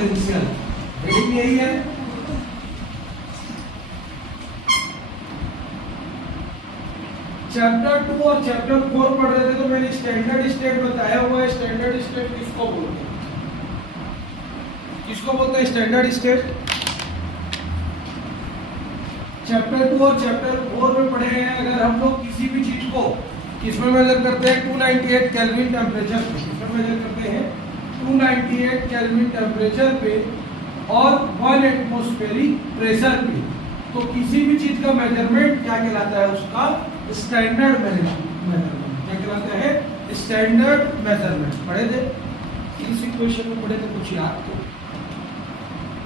Potential, heading यही है। Chapter 2 और चैप्टर 4 पढ़ रहे थे तो मैंने स्टैंडर्ड स्टेट बताया हुआ है। स्टैंडर्ड स्टेट किसको बोलते हैं, किसको बोलते हैं स्टैंडर्ड स्टेट? चैप्टर 2 और चैप्टर 4 में पढ़े हैं। अगर हम लोग किसी भी चीज को किसमें मेजर करते हैं, 298 केल्विन टेम्परेचर पे, किसमें मेजर करते हैं 298 केल्विन टेम्परेचर पे और 1 एटमॉस्फेरिक प्रेशर पे, तो किसी भी चीज का मेजरमेंट क्या कहलाता है, उसका स्टैंडर्ड मेजरमेंट क्या कहलाता है, स्टैंडर्ड मेजरमेंट। पढ़े थे इस इक्वेशन में, पढ़े थे कुछ याद तो।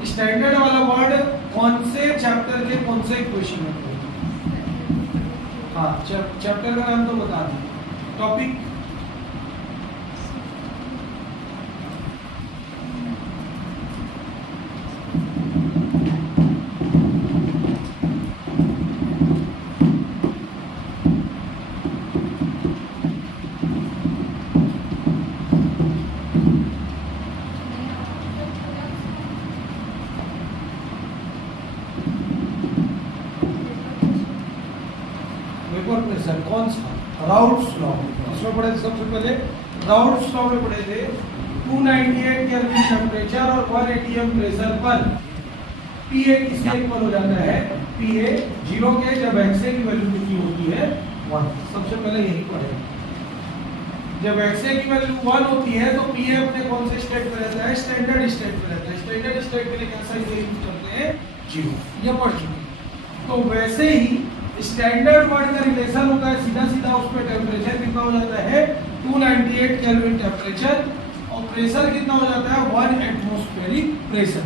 स्टैंडर्ड वाला वर्ड कौन से चैप्टर के कौन से इक्वेशन में पढ़े? हाँ, चैप्टर का नाम तो बता दें, टॉपिक कौन सा? Routes law. इसमें पढ़े थे सबसे पहले राउट्स लॉ में पढ़े थे 298 केल्विन टेम्परेचर और 1 atm प्रेशर पर पीए किसके इक्वल हो जाता है, पीए 0 के, जब एक्सए की वैल्यू कितनी होती है 1। सबसे पहले यही पढ़े, जब एक्सए की वैल्यू 1 होती है तो पीए अपने कौन से स्टेट पे रहता है, स्टैंडर्ड स्टेट पे रहता है। स्टैंडर्ड स्टेट के लिए कैसा यूज करते हैं, 0। ये पढ़ चुके। तो वैसे ही स्टैंडर्ड वर्ड का रिलेशन होता है सीधा सीधा, उस पर टेम्परेचर कितना हो जाता है 298 केल्विन टेम्परेचर और प्रेशर कितना हो जाता है 1 एटमॉस्फेरिक प्रेशर।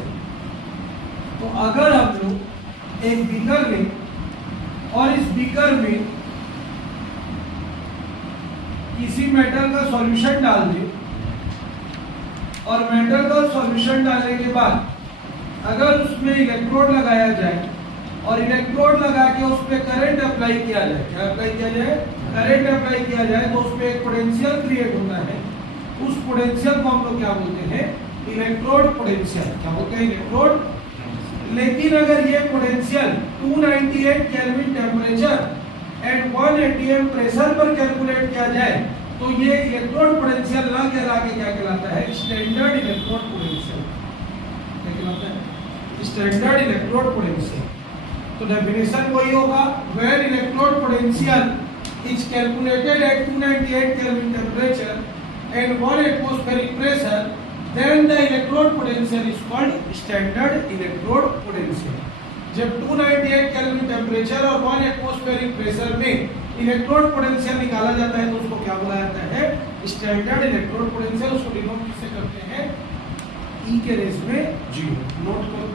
तो अगर हम लोग एक बीकर लें और इस बीकर में किसी मेटल का सॉल्यूशन डाल दें और मेटल का सॉल्यूशन डालने के बाद अगर उसमें इलेक्ट्रोड लगाया जाए और इलेक्ट्रोड लगा के उस पर करंट अप्लाई किया जाए, क्या अप्लाई किया जाए, करंट अप्लाई किया जाए, तो उस पर एक पोटेंशियल क्रिएट होता है। उस पोटेंशियल को हम लोग क्या बोलते हैं, इलेक्ट्रोड पोटेंशियल। क्या बोलते हैं, इलेक्ट्रोड। लेकिन अगर ये potential 298 kelvin temperature and 1 atm pressure पर कैलकुलेट किया जाए तो ये इलेक्ट्रोड पोटेंशियल ना कहला के क्या कहलाता है, स्टैंडर्ड इलेक्ट्रोड पोटेंशियल। क्या कहलाता है, स्टैंडर्ड इलेक्ट्रोड पोटेंशियल। तो डेफिनेशन वही होगा, when electrode potential is calculated at 298 kelvin temperature and 1 atmospheric pressure, then the electrode potential is called standard electrode potential. जब 298 केल्विन टेम्परेचर और 1 एटमॉस्फेरिक प्रेशर में electrode potential निकाला जाता है तो उसको क्या बोला जाता है, स्टैंडर्ड इलेक्ट्रोड पोटेंशियल। उसको डिनोट किससे करते हैं, ई के रेस में 0। नोट करो,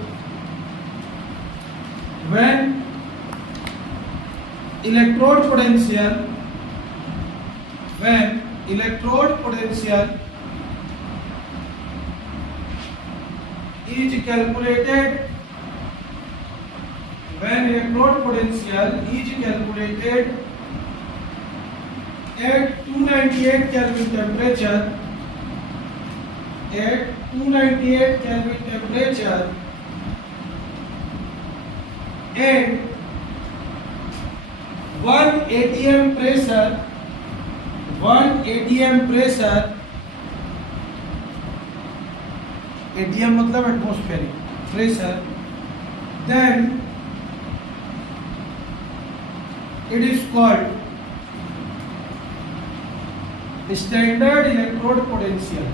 when electrode potential is calculated at 298 Kelvin temperature, and 1 atm pressure, atm मतलब atmospheric pressure, then it is called standard electrode potential.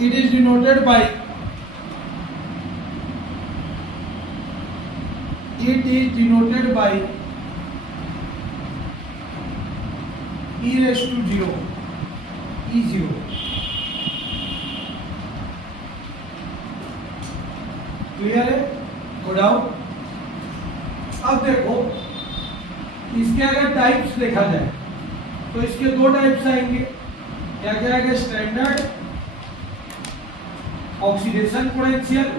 It is denoted by e raised to 0, E0। Clear है, go down. अब देखो इसके अगर types देखा जाए तो इसके 2 टाइप्स आएंगे। क्या क्या आएगा, स्टैंडर्ड ऑक्सीडेशन पोटेंशियल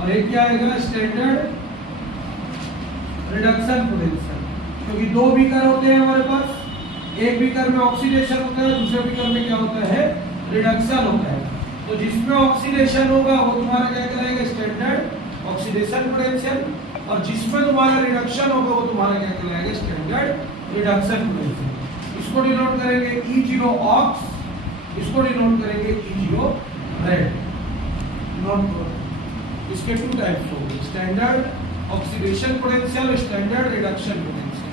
और एक क्या आएगा स्टैंडर्ड रिडक्शन पोटेंशियल। क्योंकि दो बीकर होते हैं हमारे पास, एक बीकर में ऑक्सीडेशन होता है, दूसरे बीकर में क्या होता है रिडक्शन होता है। तो जिसमें ऑक्सीडेशन होगा वो तुम्हारा क्या कहलाएगा स्टैंडर्ड ऑक्सीडेशन पोटेंशियल, और जिसमें तुम्हारा रिडक्शन होगा वो तुम्हारा क्या कहलाएगा स्टैंडर्ड रिडक्शन पोटेंशियल। इसको डिनोट करेंगे E0 ऑक्स, इसको डिनोट करेंगे E0 रेड। नोट करो इसके टू टाइप्स होंगे, standard oxidation potential, standard reduction potential.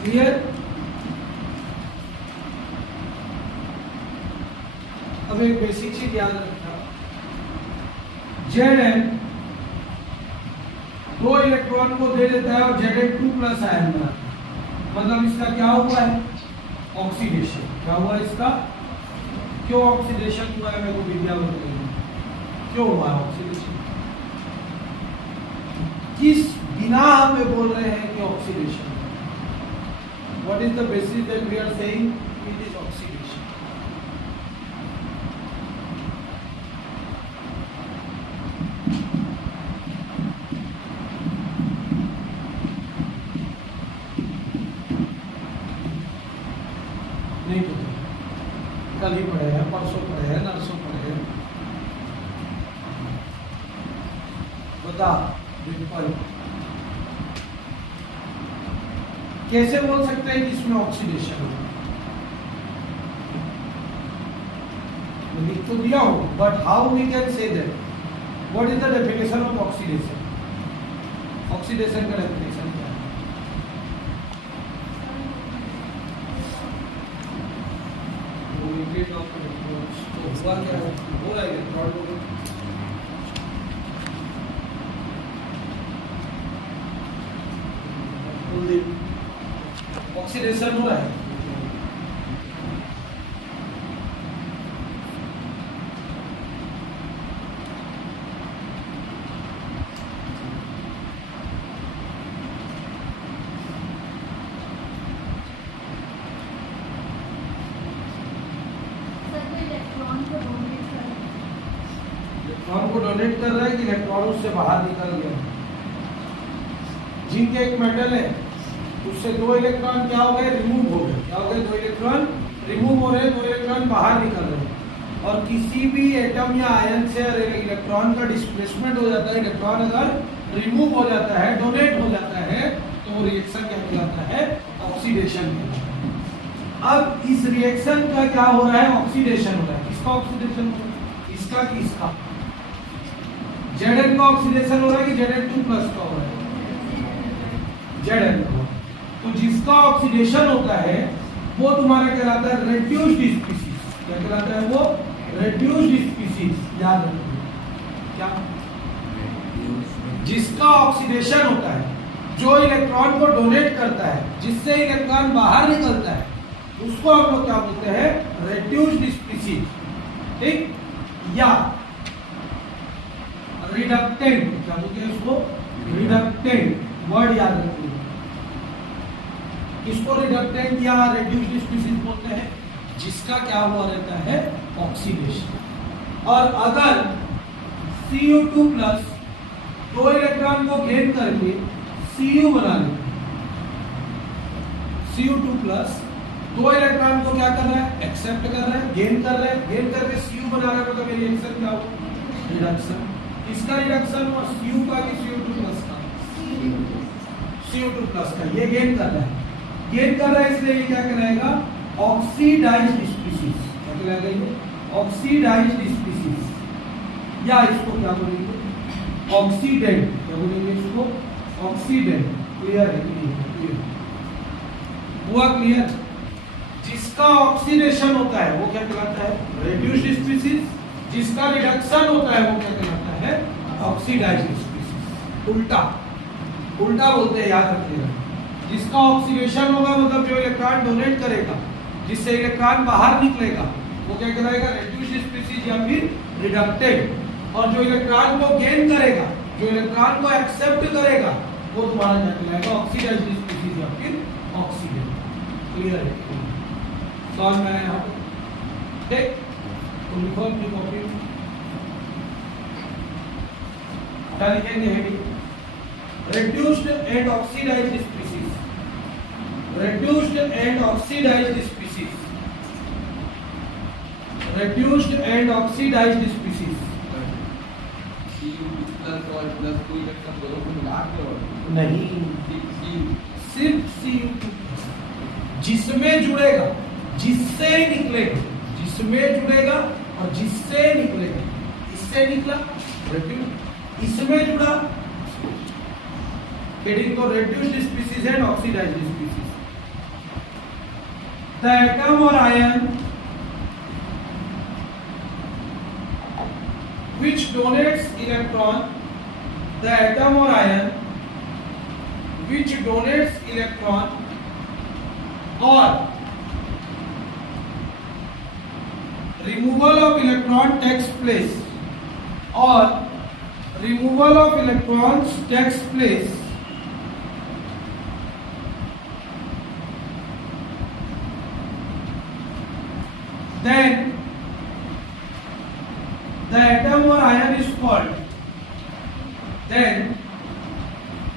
Clear? अब एक बेसिक चीज याद रखना, Zn दो इलेक्ट्रॉन को दे देता है और Zn 2+ आयन बनाता है। मतलब इसका क्या हुआ है ऑक्सीडेशन। क्या हुआ इसका, क्यों ऑक्सीडेशन हुआ है, मेरे को विद्या बताइए क्यों हुआ ऑक्सीडेशन, किस बिना हम बोल रहे हैं कि oxidation. What is the basis that we are saying it is oxidation? नहीं पता, कल ही पढ़े हैं, परसों पढ़े हैं, नरसों पढ़े हैं। बता बिल्कुल कैसे बोल सकते हैं कि इसमें ऑक्सीडेशन हो, लिख तो दिया हो, but how we can say that, what is the definition of oxidation. Oxidation का डेफिनेशन क्या है? तो हुआ क्या हो रहा है इलेक्ट्रॉन ऑक्सीडेशन हो रहा है। इलेक्ट्रॉन को डोनेट कर रहा है कि इलेक्ट्रॉन उससे बाहर निकल गया। जिंक एक मेटल है, उससे दो इलेक्ट्रॉन क्या हो गए रिमूव हो गए। क्या हो गए, दो इलेक्ट्रॉन रिमूव हो रहे हैं, दो इलेक्ट्रॉन बाहर निकल रहे हैं। और किसी भी एटम या आयन से इलेक्ट्रॉन का डिस्प्लेसमेंट हो जाता है, इलेक्ट्रॉन अगर रिमूव हो जाता है, डोनेट हो जाता है, तो वो रिएक्शन क्या कहलाता है ऑक्सीडेशन कहलाता है। अब इस रिएक्शन का क्या हो रहा है ऑक्सीडेशन हो रहा है। किसका ऑक्सीडेशन हो रहा है, इसका कि इसका। Zn का ऑक्सीडेशन हो रहा है कि Zn 2+ का हो रहा है, Zn का। तो जिसका ऑक्सीडेशन होता है वो तुम्हारा कहलाता है रेड्यूस्ड स्पीसीज। क्या कहलाता है वो, रेड्यूस्ड स्पीसीज। याद रखो क्या, जिसका ऑक्सीडेशन होता है, जो इलेक्ट्रॉन को डोनेट करता है, जिससे इलेक्ट्रॉन बाहर निकलता है, उसको हम लोग क्या बोलते हैं रेड्यूस्ड स्पीसीज। ठीक, या रिडक्टेंट, क्या बोलते हैं उसको रिडक्टेंट, वर्ड याद रखिए। इसको रिडक्टेंट या रेड्यूस्ड स्पीसीज बोलते हैं, जिसका क्या हुआ रहता है ऑक्सीडेशन। और अगर Cu2+ दो इलेक्ट्रॉन को गेन करके Cu बना लेते हैं, Cu2+ दो इलेक्ट्रॉन को क्या कर रहा है एक्सेप्ट कर रहा है, गेन कर रहा है, गेन करके Cu बना रहा है, मतलब रिएक्शन क्या हो रिडक्शन। इसका रिडक्शन और Cu का कि Cu2+ का, Cu2+ का ये गेन कर रहा है, गेन कर रहा है, इसलिए ये क्या कहलाएगा ऑक्सीडाइज्ड स्पीसीज। क्या कहलाएगा ये ऑक्सीडाइज्ड स्पीसीज। या इसको क्या बोलेंगे ऑक्सीडेंट, क्या बोलेंगे इसको ऑक्सीडेंट। क्लियर है, क्लियर हुआ, क्लियर। जिसका ऑक्सीडेशन होता है वो क्या कहलाता है रेड्यूस्ड स्पीसीज, जिसका रिडक्शन होता है वो क्या कहलाता है ऑक्सीडाइज्ड स्पीसीज। उल्टा उल्टा बोलते हैं, याद रखिएगा। जिसका ऑक्सीडेशन होगा मतलब जो इलेक्ट्रॉन डोनेट करेगा, जिससे इलेक्ट्रॉन बाहर निकलेगा, वो क्या कहलाएगा रेड्यूस्ड स्पीसीज या फिर रिडक्टेड। और जो इलेक्ट्रॉन को गेन करेगा, जो इलेक्ट्रॉन को एक्सेप्ट करेगा, वो तुम्हारा क्या कहलाएगा ऑक्सीडाइज्ड स्पीसीज या फिर ऑक्सीडेंट। क्लियर है, सॉल्व में यहाँ ठीक। तो लिखो अपनी कॉपी में क्या लिखेंगे, heading reduced and oxidized species, reduced and oxidized species, reduced and oxidized species। नहीं, सिर्फ CU2 जिसमें जुड़ेगा, जिससे निकलेगा, जिसमें जुड़ेगा और जिससे निकलेगा। इससे निकला reduced, इसमें जुड़ा heading for reduced species and oxidized species। The atom or ion which donates electron, the atom or ion which donates electron or removal of electron takes place, or removal of electrons takes place then the atom or ion is called, then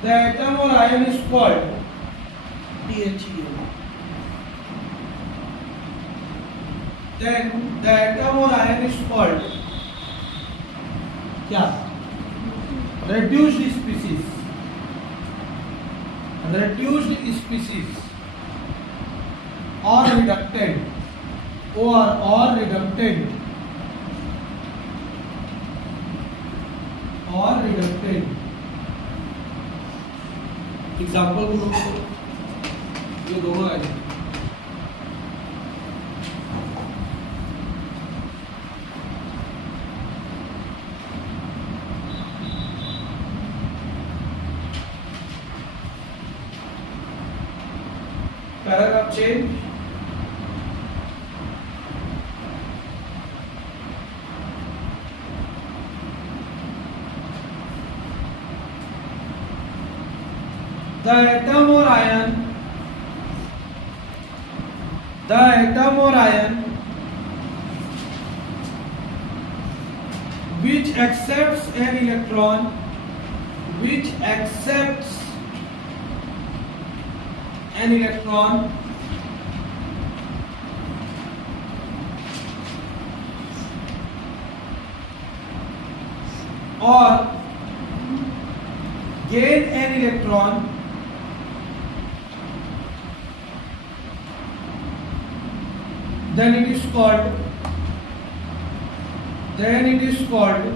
the atom or ion is called THEO, then the atom or ion is called क्या reduced species, reduced species or reductant, or reductant, or reductant। Example को note करो, ये दोनों आएंगे। Paragraph change, the atom or ion, the atom or ion which accepts an electron, which accepts an electron or gain an electron then it is called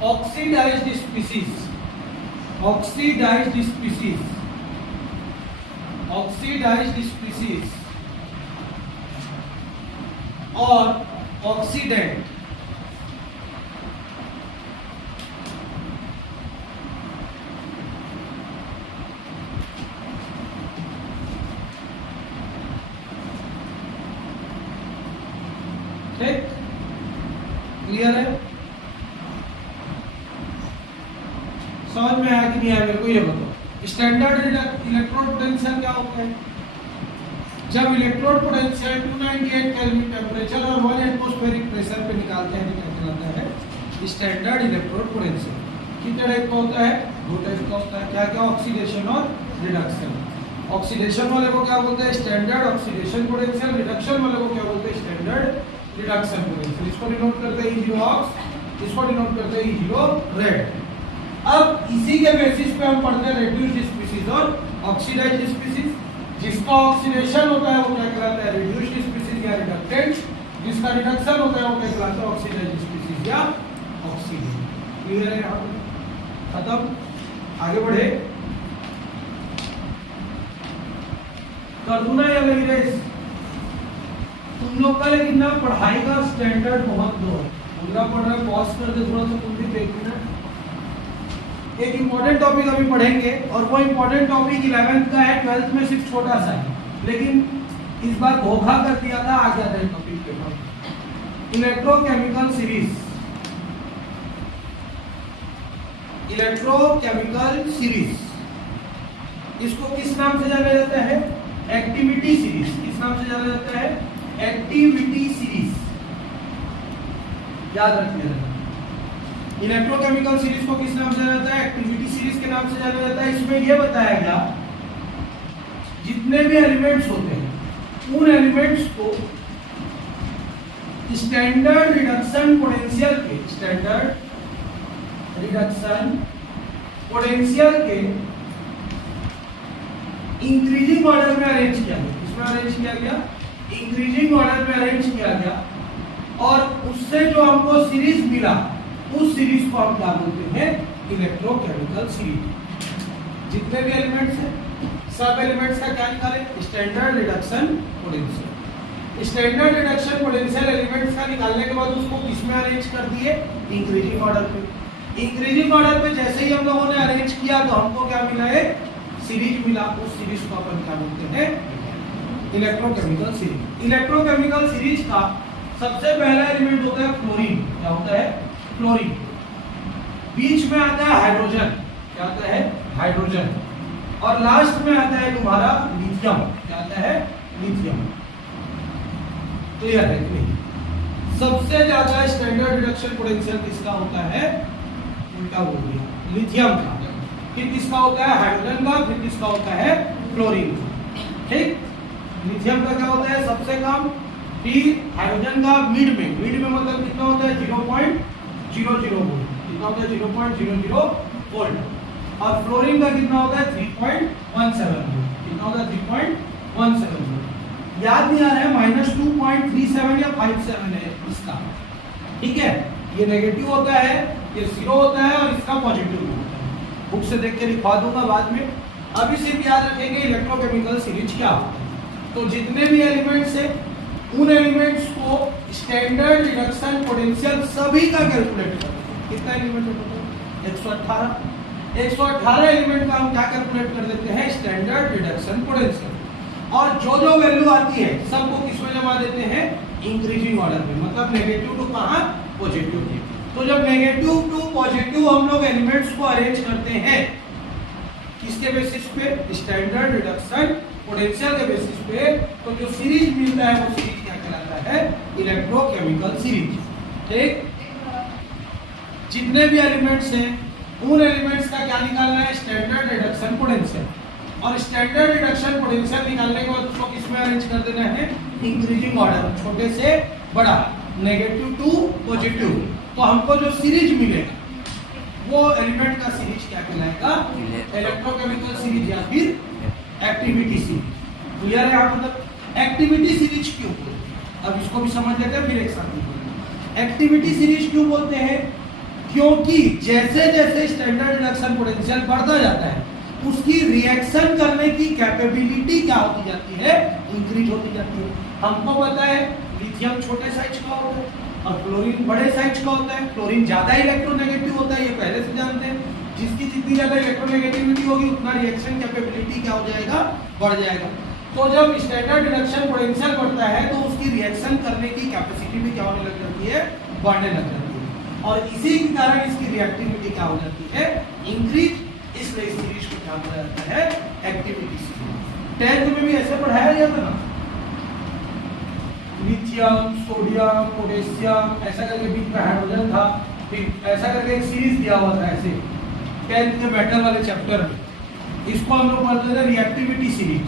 oxidized species, oxidized species, oxidized species or oxidant। ठीक, clear है, समझ में आया कि नहीं आया? मेरे को ये बताओ स्टैंडर्ड इलेक्ट्रोड पोटेंशियल क्या होता है? जब इलेक्ट्रोड पोटेंशियल 298 केल्विन टेम्परेचर और 1 एटमॉस्फेरिक प्रेशर पे निकालते हैं तो क्या कहलाता है स्टैंडर्ड इलेक्ट्रोड पोटेंशियल। कितने टाइप का होता है? दो टाइप का होता है, क्या क्या? ऑक्सीडेशन और रिडक्शन। ऑक्सीडेशन वाले को क्या बोलते हैं? Standard oxidation potential. रिडक्शन वाले को क्या बोलते हैं? Standard reduction potential. इसको डिनोट करते हैं E0 ऑक्स, इसको डिनोट करते हैं E0 रेड। अब इसी के बेसिस पे हम पढ़ते हैं रिड्यूस्ड स्पीसीज और ऑक्सीडाइज्ड स्पीसीज। जिसका ऑक्सीडेशन होता है वो क्या कहलाता है? रिड्यूस्ड स्पीसीज या रिडक्टेंट। जिसका जिसका रिडक्शन होता है वो क्या कहलाता है? ऑक्सीडाइज्ड स्पीशीज या ऑक्सीडेज। क्लियर है? यहाँ खत्म, आगे बढ़े। कर दूं ना या नहीं रेस? तुम लोग का लेकिन ना पढ़ाई का स्टैंडर्ड बहुत लो है। पूरा पढ़ रहा है, पॉज कर दे थोड़ा सा, तुम भी देखना। एक इंपॉर्टेंट टॉपिक अभी पढ़ेंगे और वो इंपॉर्टेंट टॉपिक 11th का है, 12th में सिर्फ छोटा सा है, लेकिन इस बार धोखा कर दिया था, आ जाता है topic paper. Electrochemical series, electrochemical series, इसको किस नाम से जाना जाता है? Activity series. किस नाम से जाना जाता है? एक्टिविटी सीरीज, याद रखिएगा। इलेक्ट्रोकेमिकल सीरीज को किस नाम से जाना जाता है? एक्टिविटी सीरीज के नाम से जाना जाता है। इसमें यह बताया गया जितने भी एलिमेंट्स होते हैं उन एलिमेंट्स को स्टैंडर्ड रिडक्शन पोटेंशियल के, स्टैंडर्ड रिडक्शन पोटेंशियल के इंक्रीजिंग ऑर्डर में अरेंज किया गया। इसमें अरेंज किया गया, इंक्रीजिंग ऑर्डर में अरेंज किया गया, और उससे जो हमको सीरीज मिला उस सीरीज को हम क्या बोलते हैं? Electrochemical series. जितने भी एलिमेंट्स हैं सब एलिमेंट्स का क्या निकाले? Standard reduction potential. Standard reduction potential elements का निकालने के बाद उसको किस में अरेंज कर दिए? इंक्रीजिंग ऑर्डर पे। इंक्रीजिंग ऑर्डर पे जैसे ही हम लोगों ने अरेंज किया तो हमको क्या मिला? एक सीरीज मिला। उस सीरीज को अपन क्या बोलते हैं? Electrochemical series. इलेक्ट्रोकेमिकल सीरीज का सबसे पहला एलिमेंट होता है क्लोरीन। क्या होता है? क्लोरीन। बीच में आता है हाइड्रोजन। क्या आता है? हाइड्रोजन। और लास्ट में आता है तुम्हारा लिथियम। क्या आता है? लिथियम। क्लियर है कि नहीं? सबसे ज्यादा स्टैंडर्ड रिडक्शन पोटेंशियल किसका होता है? उल्टा बोल दिया, लिथियम का। फिर किसका होता है? हाइड्रोजन का। फिर किसका होता है? क्लोरीन। ठीक, लिथियम का क्या होता है? सबसे कम। फिर हाइड्रोजन का मिड में। मिड में मतलब कितना होता है? 0.00 वोल्ट। कितना होता है? 0.00 वोल्ट। और फ्लोरीन का कितना होता है? 3.17 वोल्ट। कितना होता है? 3.17 वोल्ट। याद नहीं आ रहा है, -2.37 या 57 है इसका। ठीक है, ये नेगेटिव होता है, ये 0 होता है, और इसका पॉजिटिव होता है। बुक से देख के लिखवा दूंगा बाद में। अभी सिर्फ याद रखेंगे इलेक्ट्रोकेमिकल सीरीज क्या होता है। तो जितने भी एलिमेंट्स है उन एलिमेंट्स को स्टैंडर्ड रिडक्शन पोटेंशियल सभी का कैलकुलेट करते हैं। कितना एलिमेंट होता है? 118। 118 एलिमेंट का हम क्या कैलकुलेट कर देते हैं? Standard reduction potential. और जो जो वैल्यू आती है सबको किसमें जमा देते हैं? इंक्रीजिंग ऑर्डर में। मतलब नेगेटिव टू कहां? पॉजिटिव। तो जब नेगेटिव टू पॉजिटिव हम लोग एलिमेंट्स को अरेंज करते हैं किसके बेसिस पे? स्टैंडर्ड रिडक्शन पोटेंशियल के बेसिस पे, तो जो सीरीज मिलता है वो सीरीज क्या कहलाता है? Electrochemical series. ठीक, जितने भी एलिमेंट्स हैं उन एलिमेंट्स का क्या निकालना है? Standard reduction potential. और स्टैंडर्ड रिडक्शन पोटेंशियल निकालने के बाद उसको किसमें अरेंज कर देना है? इंक्रीजिंग ऑर्डर, छोटे से बड़ा, नेगेटिव टू पॉजिटिव। तो हमको जो सीरीज मिलेगा वो एलिमेंट का सीरीज क्या कहलाएगा? इलेक्ट्रोकेमिकल सीरीज या फिर एक्टिविटी सीरीज। क्लियर है? आप मतलब एक्टिविटी सीरीज क्यों बोलते हैं? अब इसको भी समझ लेते हैं, फिर एक साथ। एक्टिविटी सीरीज क्यों बोलते हैं? क्योंकि जैसे जैसे स्टैंडर्ड रिडक्शन पोटेंशियल बढ़ता जाता है उसकी रिएक्शन करने की कैपेबिलिटी क्या होती जाती है? इंक्रीज होती जाती है। हमको पता है लिथियम छोटे साइज का होता है और क्लोरीन बड़े साइज का होता है। क्लोरीन ज्यादा इलेक्ट्रोनेगेटिव होता है, ये पहले से जानते हैं। जिसकी जितनी ज्यादा इलेक्ट्रोनेगेटिविटी होगी उतना रिएक्शन कैपेबिलिटी क्या हो जाएगा? बढ़ जाएगा। तो जब स्टैंडर्ड रिडक्शन पोटेंशियल बढ़ता है तो उसकी रिएक्शन करने की कैपेसिटी भी क्या होने लग जाती है? बढ़ने लग जाती है। और इसी के कारण इसकी रिएक्टिविटी क्या हो जाती है? इंक्रीज। इसलिए इस सीरीज को क्या बोला जाता है? Activity series. 10th में भी ऐसे पढ़ाया गया था ना, लिथियम, सोडियम, पोटेशियम, ऐसा करके बीच में हाइड्रोजन था, फिर ऐसा करके एक सीरीज दिया हुआ था ऐसे 10th के मेटल वाले चैप्टर में। इसको हम लोग बोलते थे रिएक्टिविटी सीरीज,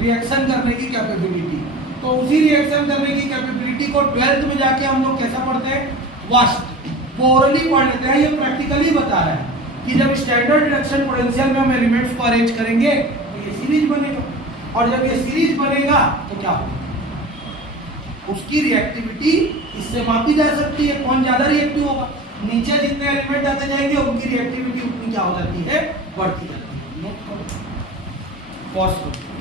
रिएक्शन करने की कैपेबिलिटी। तो उसी रिएक्शन करने की कैपेबिलिटी को 12th में जाके हम लोग कैसा पढ़ते हैं? वास्ट ओरली पढ़ लेते हैं। ये प्रैक्टिकली बता रहा है कि जब स्टैंडर्ड रिडक्शन पोटेंशियल में हम एलिमेंट्स को अरेंज करेंगे तो ये सीरीज बनेगा, और जब ये सीरीज बनेगा तो क्या होगा? उसकी रिएक्टिविटी इससे मापी जा सकती है, कौन ज्यादा रिएक्टिव होगा। नीचे जितने एलिमेंट आते जाएंगे उनकी रिएक्टिविटी उतनी क्या हो जाती है, बढ़ती जाती है। पॉज करो।